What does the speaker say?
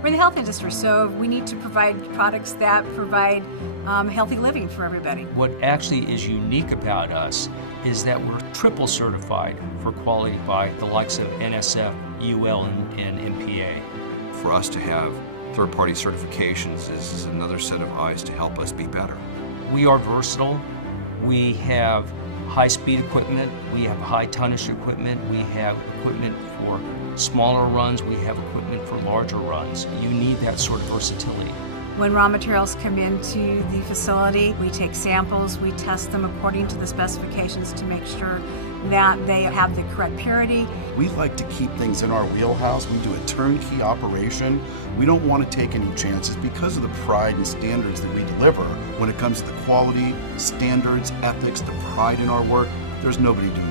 We're in the health industry, so we need to provide products that provide healthy living for everybody. What actually is unique about us is that we're triple certified for quality by the likes of NSF, UL, and MPA. For us to have third-party certifications is another set of eyes to help us be better. We are versatile. We have high-speed equipment. We have high-tonnage equipment. We have equipment for smaller runs. We have equipment for larger runs. You need that sort of versatility. When raw materials come into the facility, we take samples, we test them according to the specifications to make sure that they have the correct purity. We like to keep things in our wheelhouse. We do a turnkey operation. We don't want to take any chances because of the pride and standards that we deliver. When it comes to the quality, standards, ethics, the pride in our work, there's nobody doing